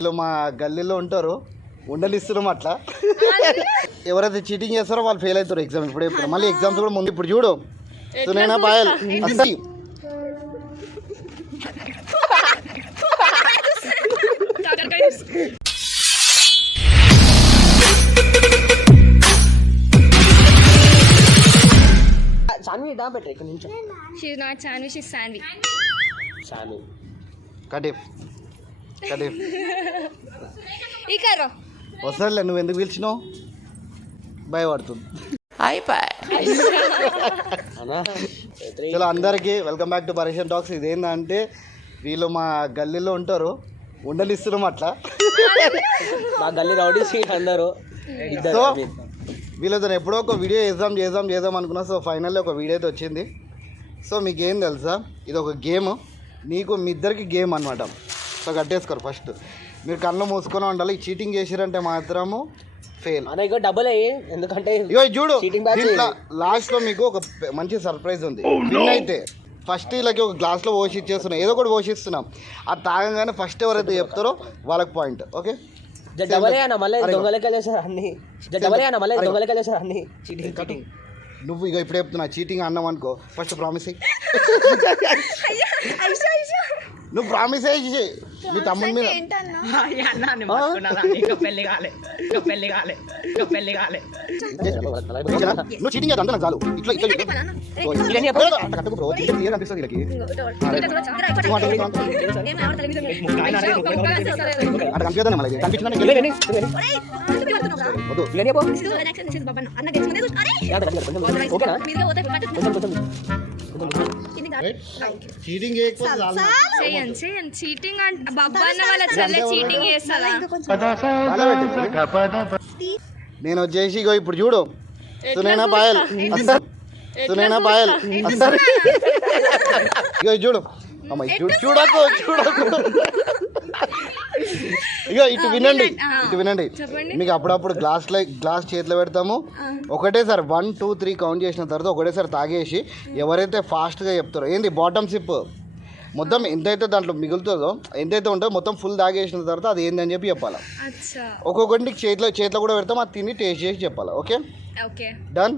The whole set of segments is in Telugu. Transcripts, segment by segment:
వీళ్ళు మా గల్లీలో ఉంటారు, ఉండలిస్తున్నాం అట్లా. ఎవరైతే చీటింగ్ చేస్తారో వాళ్ళు ఫెయిల్ అవుతారు ఎగ్జామ్. ఇప్పుడు మళ్ళీ ఎగ్జామ్స్ కూడా ముందు. ఇప్పుడు చూడు సునైనా పాయల్ అసలు Sanvi da better ఇక్కడ నుంచి. She is not Sanvi, she is Sanvi. Sanvi. కటీఫ్ ఇకరో వస్తాడులే, నువ్వు ఎందుకు పిలిచినావు? భయపడుతుంది. చలో అందరికీ వెల్కమ్ బ్యాక్ టు పరేషన్ టాక్స్. ఇదేంటంటే వీళ్ళు మా గల్లీలో ఉంటారు, ఉండలిస్తున్నాం అట్లా. మా గల్లీ రౌడీ సీట్ అందరూ. సో వీళ్ళతో ఎప్పుడో ఒక వీడియో చేద్దాం అనుకున్నా. సో ఫైనల్లీ ఒక వీడియో అయితే వచ్చింది. సో మీకు ఏం తెలుసా, ఇది ఒక గేమ్, నీకు మీ ఇద్దరికి గేమ్ అనమాట. సో కట్టేసుకోరు. ఫస్ట్ మీరు కళ్ళు మూసుకొని ఉండాలి. చీటింగ్ చేసిరంటే మాత్రము ఫెయిల్. డబుల్ అయ్యి ఎందుకంటే ఇగో చూడు దీంట్లో లాస్ట్లో మీకు ఒక మంచి సర్ప్రైజ్ ఉంది. విన్ అయితే ఫస్ట్ వీళ్ళకి ఒక గ్లాస్లో పోసి ఇచ్చేస్తున్నాం, ఏదో ఒకటి పోషిస్తున్నాం. అది తాగంగానే ఫస్ట్ ఎవరైతే చెప్తారో వాళ్ళకి పాయింట్. ఓకే నువ్వు ఇక ఇప్పుడు చెప్తున్నా చీటింగ్ అన్నావు అనుకో, ఫస్ట్ ప్రామిస్ అయ్యి, నువ్వు ప్రామిస్ అయ్యి మీ తమ్ముడి మీద. నువ్వు చీటింగ్ అంటే చాలు. ఇట్లా కనిపిస్తుంది వీళ్ళకి. అక్కడ కనిపిద్దా మళ్ళీ కనిపించిందా? చీటింగ్ చీటింగ్ అంటే బాబా అన్న వాళ్ళ చెల్లె చీటింగ్ చేస్తారా? నేను వచ్చేసి ఇగో ఇప్పుడు చూడు సునైనా పాయల్ ఇగో చూడు అమ్మ, చూడకు ఇగో ఇటు వినండి. మీకు అప్పుడప్పుడు గ్లాస్ చేతిలో పెడతాము. ఒకటేసారి 1 2 3 కౌంట్ చేసిన తర్వాత ఒకటేసారి తాగేసి ఎవరైతే ఫాస్ట్గా చెప్తారో ఏంది బాటమ్ సిప్ మొత్తం ఎంతైతే దాంట్లో మిగులుతుందో ఎంతైతే ఉంటుందో మొత్తం ఫుల్ తాగేసిన తర్వాత అది ఏంది అని చెప్పి చెప్పాలి. ఒక్కొక్కటి చేతిలో కూడా పెడతాం, అది తిని టేస్ట్ చేసి చెప్పాలి. Okay done.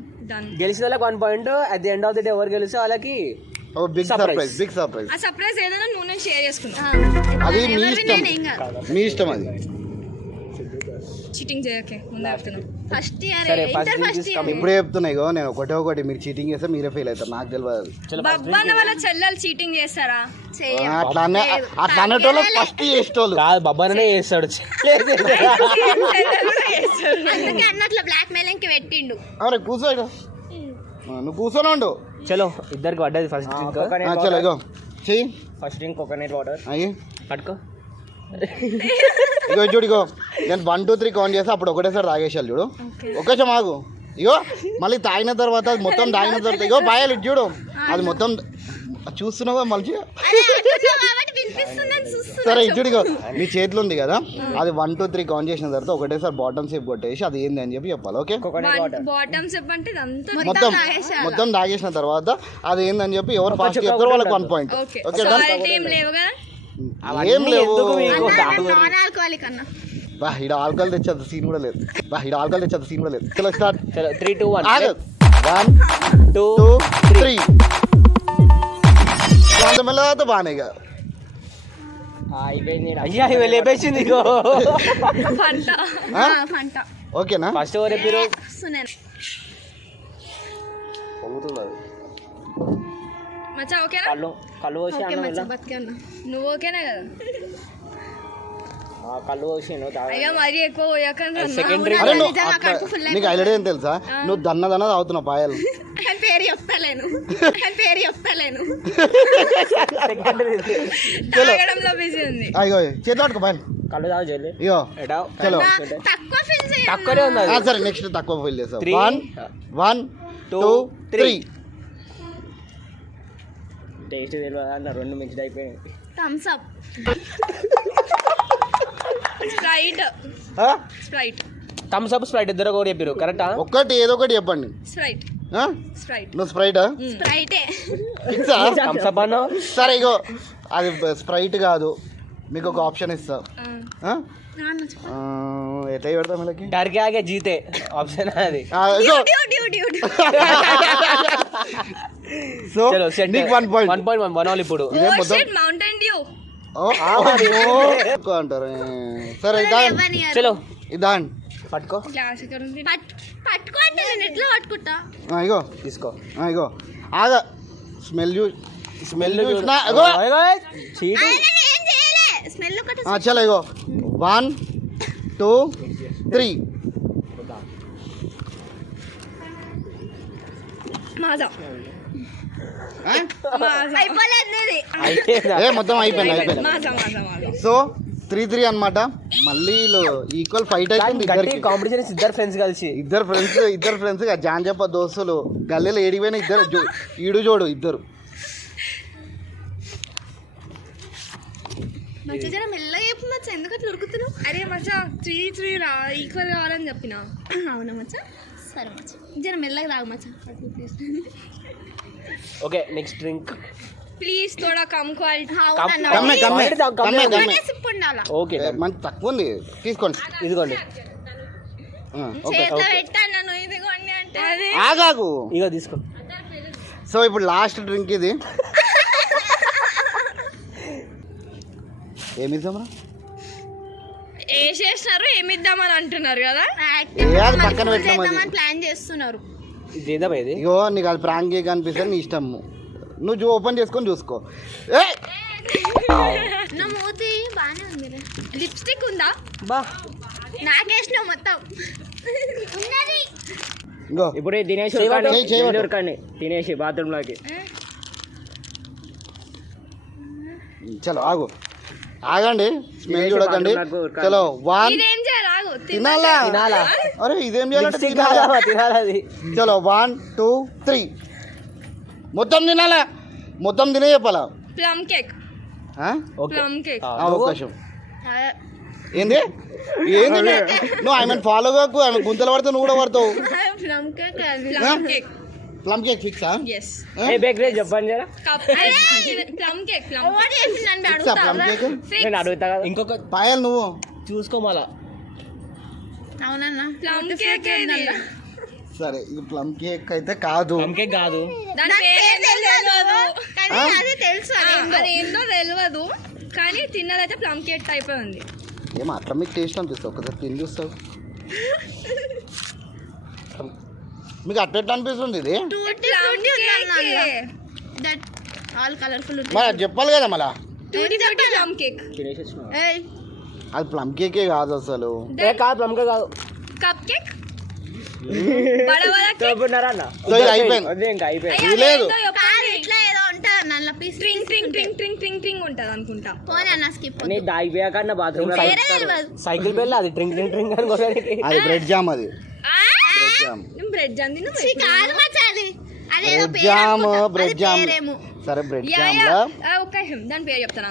గెలిచిన వాళ్ళకి 1 point. At the end of the day ఎవరు గెలిస్తే వాళ్ళకి బిగ్ సర్ప్రైజ్. ఆ సర్ప్రైజ్ ఏదైనా నువ్వు షేర్ చేసుకుంటా. అది మీ ఇష్టం అది. చీటింగ్ చేయకే ముందే చెప్తున్నాను. ఫస్ట్ ఇప్పుడే చెప్తున్నా ఇగో నేను ఒకటి మీరు చీటింగ్ చేస్తే మీరే ఫెయిల్ అవుతారు, నాకు తెలియదు. బాబా అన్న వాళ్ళ చెల్లెలు చీటింగ్ చేస్తారా? అట్లా అనేటోళ్ళు ఫస్ట్ చేసేటోళ్ళు కాదు, బాబానే చేస్తాడు. అరే కూర్చో, నువ్వు కూర్చొని ఉండు. చలో ఇద్దరికి పడ్డది ఫస్ట్ డ్రింక్. చలో ఇగో చెయ్యి. ఫస్ట్ డ్రింక్ కోకోనట్ వాటర్ అయ్యి పట్టుకో. ఇగో చూడు, ఇగో నేను 1 2 3 కౌంట్ చేస్తే అప్పుడు ఒకటేసారి తాగేసాను చూడు. ఒకేసారి ఆగు. ఇగో మళ్ళీ తాగిన తర్వాత అది మొత్తం తాగిన తర్వాత ఇగో బాయాలి చూడు, అది మొత్తం చూస్తున్నావా మంచిగా. సరే చూడు, ఇగో మీ చేతిలో ఉంది కదా, అది 1 2 3 కౌంట్ చేసిన తర్వాత ఒకటేసారి బాటమ్ సేప్ కొట్టేసి అది ఏంది అని చెప్పి చెప్పాలి. ఓకే మొత్తం తాగేసిన తర్వాత అది ఏందని చెప్పి ఎవరు ఫాస్ట్ చెప్తారో వాళ్ళకి 1 పాయింట్. ఓకే ఏం లేవు. ఇక్కడ ఆల్కహాల్ తెచ్చేంత సీన్ కూడా లేదు. చలో స్టార్ట్. 3 2 1 1 2 3 మెల్లతో బాగానే లేపేసింది. ఓకేనా? ఫస్ట్ ఎవరు చెప్పారు? కళ్ళు పోసి నువ్వు ఓకేనా కదా? కళ్ళు పోసి మరీ ఎక్కువ నీకు ఐడియా ఏం తెలుసా, నువ్వు దన్న తాగుతున్నావు పాయలు. పేరు చెప్తలేను. అయ్యో చేతిలో పట్టుకో పాయలు. కళ్ళు తాగు చెల్లి. ఇగో చలో తక్కువనే ఉంది. సరే నెక్స్ట్ తక్కువ ఫీల్ చేస్తావు. 1 2 3 టేస్ట్ తెలియదు అన్న, 2 మిక్స్డ్ అయిపోయినాయి. Thums Up, Sprite. Thums Up Sprite ఇద్దరు కూడా చెప్పారు కరెక్టా? ఒక్కటి ఏదో ఒకటి చెప్పండి. నువ్వు స్ప్రైటా? స్ప్రైటే. సరే ఇగో అది స్ప్రైట్ కాదు, మీకు ఒక ఆప్షన్ ఇస్తా ఆ? ఆ, ఎట్లా పెడతాం వీళ్ళకి डर के आगे जीते ऑप्शन है అది ఇగో. సో చలో సెట్ నీకు 1 పాయింట్ 1.1 వనాలి ఇప్పుడు ఇదే మొత్తం మౌంటైన్ డ్యూ ఎక్కువ అంటారు సరే ఇదాన్ చలో ఇదాన్ పట్టుకో గ్లాస్ ఇక్కడ ఉంది పట్టుకోండి నేను ఎట్లా పట్టుకుంటా ఇగో తీసుకో ఇగో ఆగా స్మెల్ చూసినా ఇగో చీటి ఏం చేయలే స్మెల్ ఒకటి చలో ఇగో 1 2 3 మాజా అయిపోలేదు నీది. ఏ మొత్తం అయిపోయింది మాజా మాజా మాజా సో 3-3 అన్నమాట మళ్ళీ ఈక్వల్ ఫైట్ అవుతుంది గట్టి ఇద్దరికి కాంపిటీషన్ ఇద్దరు ఫ్రెండ్స్ కలిసి ఇద్దరు ఫ్రెండ్స్ జాన్ చెప్ప దోస్తులు గల్లీలో ఏడిపోయిన ఇద్దరు ఈడు జోడు ఇద్దరు మచ్చ జర మెల్లగా చెప్పు మచ్చ ఎందుకు అట్లా ఉరుకుతున్నావు అరే మచ్చ 3-3 రా ఈక్వల్ కావాలని చెప్పిన అవునా మచ్చ సరే మచ్చ జర మెల్లగా రాగు మచ్చ ఓకే నెక్స్ట్ డ్రింక్ ప్లీజ్ తోడా కమ్ క్వాలిటీ ఓకే మంచి తక్కువ ఉంది తీసుకోండి ఇదిగోండి ఓకే చేతిలో పెట్టాను నన్ను ఇదిగోండి అంటే అదే ఆగాకు ఇగో తీసుకో సో ఇప్పుడు లాస్ట్ డ్రింక్ ఇది ఏమి ఇద్దామరా వేసేసినారు ఏమిద్దామని అంటున్నారు కదా అది పక్కన పెట్టినాం అది ప్లాన్ చేస్తున్నారు ఇది చేద్దామా ఇది ఇగో నీకు అది ప్రాంక్ కనిపిస్తే నీ ఇష్టం నువ్వు ఓపెన్ చేసుకొని చూసుకో ఏ నా మూతి బాగానే ఉంది లిప్స్టిక్ ఉందా బా నాకేసినావు మొత్తం ఉన్నది ఇంకో ఇప్పుడు దినేష్ చేయబట్టు. తినేసి బాత్రూమ్ లోకి చలో ఆగండి స్మెల్ చూడకండి చలో 1 ఇదేం చేయాలి ఆగు తినాలా తినాలా అరే ఇదేం చేయాలంటే తినాలా తినాలి అది చలో 1 2 3 మొత్తం తినాలా మొత్తం తినే చెప్పాలా plum cake okay plum cake అవకాశం ఏంది ఏంది నువ్వు ఆమె ఫాలో కాకు ఆమె గుంతలు పడితే నువ్వు కూడా పడతావు plum cake plum cake plum cake ఫిక్సా ఎస్ ఏ బేకరీ చెప్పండి జరా ప్లమ్ కేక్ ప్లమ్ కేక్ ఫిక్సా ప్లమ్ కేక్ నేను అడుగుతా కదా ఇంకొక పాయల్ నువ్వు చూసుకో మళ్ళా అవునన్నా ప్లమ్ కేక్ ఇది సరే ఇది ప్లమ్ కేక్ అయితే కాదు ఇంకే కాదు దాని పేరు తెలియదు కానీ అది తెలుసు అది ఏందో తెలియదు కానీ తిన్నదైతే ప్లమ్ కేక్ టైప్ ఉంది ఏం అట్లా మీకు టేస్ట్ అనిపిస్తుంది ఒకసారి తిని చూస్తావు మీకు అట్లా అనిపిస్తుంది ఇది దట్ ఆల్ కలర్ఫుల్ మరి అది చెప్పాలి కదా మళ్ళా ప్లమ్ కేక్ అది ప్లమ్ కేకే కాదు అసలు ఏ కాదు ప్లంకే కాదు కప్ కేక్ బడ బడ కేక్ చెప్పున్నారా అన్న సో ఇది అయిపోయింది అదే ఇంకా అయిపోయింది ఇది లేదు ఇట్లా ఏదో ఉంటది నల్ల పీస్ ట్రింగ్ ట్రింగ్ ట్రింగ్ ట్రింగ్ ట్రింగ్ ట్రింగ్ ఉంటది అనుకుంటా పోనీ అన్న స్కిప్ నేను దాగిపోయాక అన్న బాత్రూమ్ తెలియదు. సైకిల్ వెళ్ళి అది డ్రింక్ డ్రింక్ డ్రింక్ అని కొట్టడానికి అది బ్రెడ్ జామ్ అది బ్రెడ్ జామ్ బ్రెడ్ జామ్ తిను కాదు మచ్చాది అదేదో బ్రెడ్ జామ్ బ్రెడ్ జామ్ సరే బ్రెడ్ జామ్ లా ఒక్క నిమిషం దాని పేరు చెప్తాను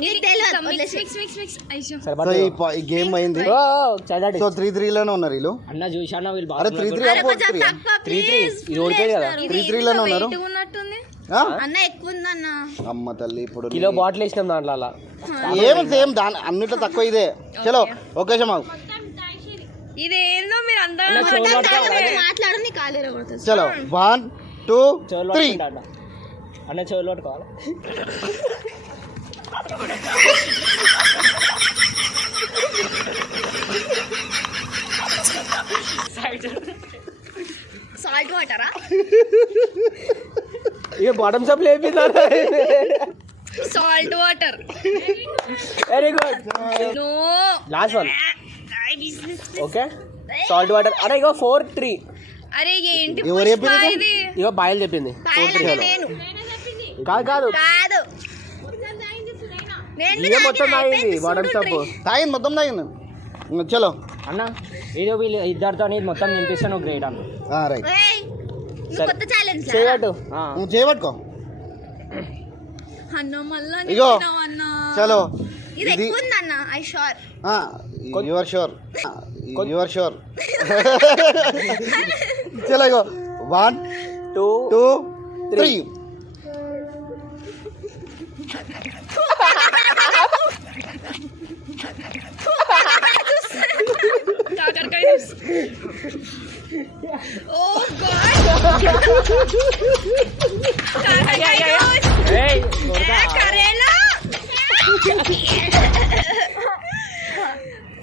నీకు తెలియదు mix mix mix IShow so ఈ గేమ్ అయింది ఓ చదటి సో 3-3 లోనే ఉన్నారు వీళ్ళు అన్న చూశానా వీళ్ళు అరే బాత్రూమ్ 3-3 అప్పుడు 3-3 ఇది ఓడిపోయింది కదా 3-3 లోనే ఉన్నారు ఉన్నట్టుంది ఆ? అన్న ఎక్కువ ఉందన్న అమ్మ తల్లి ఇప్పుడు కిలో బాటిల్ వేసినాం దాంట్లో అలా ఏమి సేమ్ దాని అన్నిట్లో తక్కువ ఇదే చలో ఒకే మాకు ఇదేందో మీరు అందరూ మాట్లాడు నీ కాలేరు కొడుతుంది చలో 1 2 చెవులు 3 పట్టుకుంటా అన్న అన్న చెవులు పట్టుకోవాలి సాల్ట్ వాటరా ఇక బాటమ్ సప్ లేపిద్దారా salt water very good no last one okay salt water అరే ఇగో 4-3 అరే ఏంటి ఎవరు పుష్ప చెప్పింది? ఇది ఇగో బాయిల్ చెప్పింది నేను కాదు కాదు కాదు నేను ఇదే మొత్తం తాగింది బాటమ్ సప్ తాగింది మొత్తం తాగింది చలో అన్న ఏదో వీళ్ళు ఇద్దరితో మొత్తం నింపిస్తాను గ్రేట్ అన్న రైట్ నువ్వు కొత్త ఛాలెంజ్ చేయట్టు నువ్వు చేయబట్టుకో అన్న మళ్ళా ఇగో అన్న చలో ఇది ఎక్కువ ఉందన్న I sure your sure your sure చలో ఇగో 1 2 3 కాకరకాయ జ్యూస్. ఓ గాడ్, కాకరకాయ జ్యూస్. ఏయ్ కరేలా.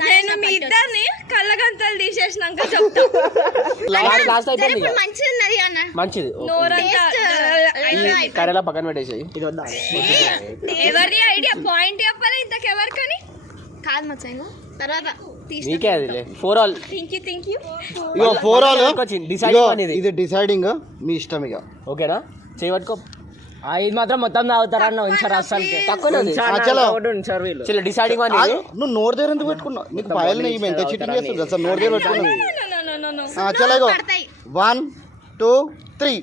నేను మీ ఇద్దరిని కళ్ళగంతలు తీసేసినాక చెప్తా. లాస్ట్ అయిపోయింది ఇక. మంచిగా ఉన్నది అన్న. మంచిది నోరంతా ఈ కర్రీలా పక్కన పెట్టేసాయి. ఇది వద్దా ఎవరి ఐడియా పాయింట్ చెప్పాలి ఇంతకెవరికని కాదు మచ్చ తర్వాత నీకే అది 4 all think you ego 4 all deciding అనేది ఇది డిసైడింగ్ మీ ఇష్టం ఇక. ఓకేనా చేయి పట్టుకో. ఇది మాత్రం మొత్తం తాగుతారన్న ఉంచారు అసలు తక్కువ చలో డిసైడింగ్ అనేది. నువ్వు నోరు దగ్గర ఎందుకు పెట్టుకున్నావు? నీకు పాయలు నెయ్యి ఎంత చీటింగ్ చేస్తుంది అసలు నోరు దగ్గర పెట్టుకున్నావు. చలో ఇగో 1 2 3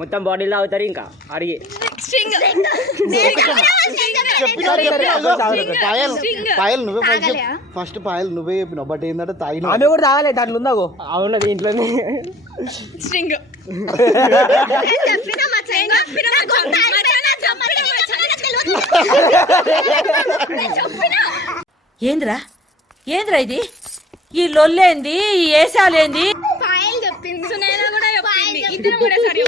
మొత్తం బాడీలో అవుతారు ఇంకా అడిగి పాయలు నువ్వే ఫస్ట్ పాయలు నువ్వే చెప్పినావు. బట్ ఏంటంటే తాగిన ఆమె కూడా తాగలే దాంట్లో ఉందాగో. అవునది ఇంట్లో స్ట్రింగ్ ఏంద్రా ఏంద్రా ఇది? ఈ లొల్లేంది? ఈ ఏసాలేంది? పాయలు చెప్పింది, సునైనా కూడా చెప్పింది, ఇద్దరు కూడా సరి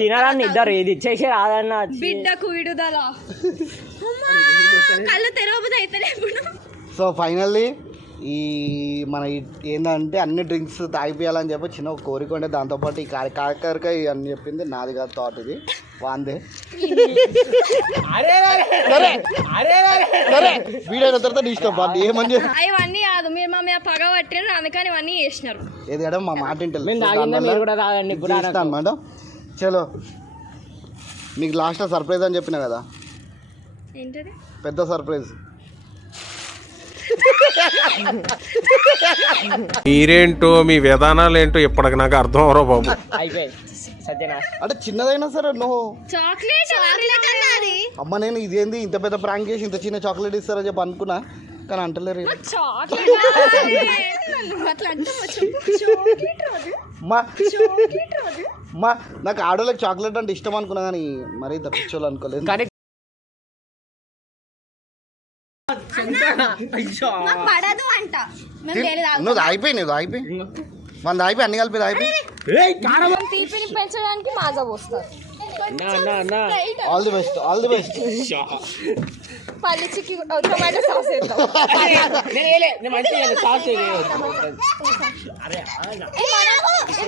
తినాలని ఇద్దరు ఇది ఇచ్చేసి రాదన్న. బిడ్డకు విడుదల. కళ్ళు తెరవబోదు అయితే ఇప్పుడు. సో ఫైనల్లీ ఈ మన ఏంటంటే అన్ని డ్రింక్స్ తాగిపోయాలని చెప్పి చిన్న ఒక కోరిక ఉండే. దాంతోపాటు ఈ కాకరకాయ అని చెప్పింది నాది కాదు, థాట్ ఇది వాందే. వీడియో తర్వాత నీ ఇష్టం బాగా ఏమని ఇవన్నీ కాదు, మీరు మా మీద పగ పట్టినారు అందుకని ఇవన్నీ చేసినారు. ఏది మా మాట మేడం. మేడం చలో మీకు లాస్ట్ సర్ప్రైజ్ అని చెప్పిన కదా, ఏంటది? పెద్ద సర్ప్రైజ్. మీరేంటో మీ విధానాలు ఏంటో ఇప్పటికి నాకు అర్థం అవరో బాబు. అయిపోయింది సత్యనా. అంటే చిన్నదైనా సరే నువ్వు చాక్లెట్ అమ్మ నేను ఇదేంది ఇంత పెద్ద ప్రాంక్ చేసి ఇంత చిన్న చాక్లెట్ ఇస్తారని చెప్పి అనుకున్నా, కానీ అంటలేరు. మా నాకు ఆడోళ్ళకి చాక్లెట్ అంటే ఇష్టం అనుకున్నా కానీ మరీ తప్పించోళ్ళు అనుకోలేదు. పడదు అంట. నువ్వు అయిపోయి మన అయిపోయి అన్ని కలిపి అయిపోయి. తీపిని పెంచడానికి మాజా పోస్తారు. All the best, all the best. పల్లి చిక్కి టమాటో సాస్ వేద్దాం.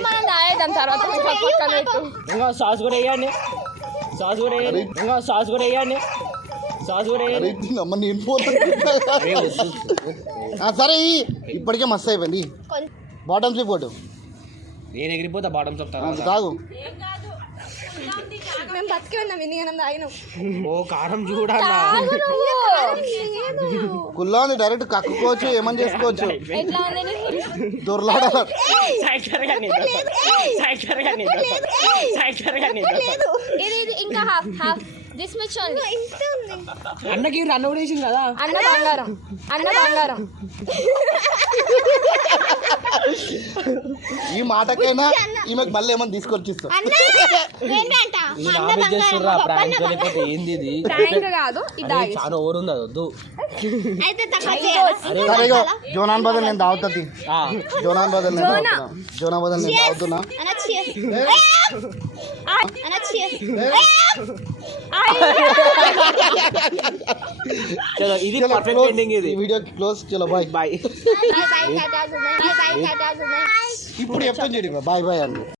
మనం తాగేద్దాం తర్వాత పక్కన పెట్టు. ఇంకా సాస్ కూడా వేయండి, సాస్ కూడా వేయండి, ఇంకా సాస్ కూడా వేయండి, సాస్ కూడా వేయండి. అమ్మ నేను పోతాను. సరే ఇప్పటికే మస్తు అయిపోయింది. బాటమ్ స్లిప్ కొట్టు. నేను ఎగిరిపోతా బాటమ్ చెప్తాను. తాగు. మేము బతికి ఉన్నాం ఇన్ని మనం తాగినాం. ఓ కారం చూడాలి. కుల్లా ఉంది, డైరెక్ట్ కక్కుకోవచ్చు, ఏమని చేసుకోవచ్చు. దొరలాడాలి. ఇంకా హాఫ్ దిస్ మచ్ ఓన్లీ. అన్నకి రన్ అవుట్ వేసింది కదా. అన్న బంగారం, అన్న బంగారం. ఈ మాటకైనా ఈమెకు మళ్ళీ ఏమన్నా తీసుకొచ్చి ఇస్తాం. ఏంది ఇది? చాలా ఓవర్ ఉంది, అది వద్దు. జోనాన్ బదులు నేను తాగుతుంది. జోనాన్ బదులు నేను తాగుతున్నా. జోనా బదులు నేను తాగుతున్నా. చలో ఇది పర్ఫెక్ట్ ఎండింగ్. ఇది వీడియో క్లోజ్. చలో బాయ్ బాయ్. ఇప్పుడు చెప్పండి బాయ్ బాయ్ అండి.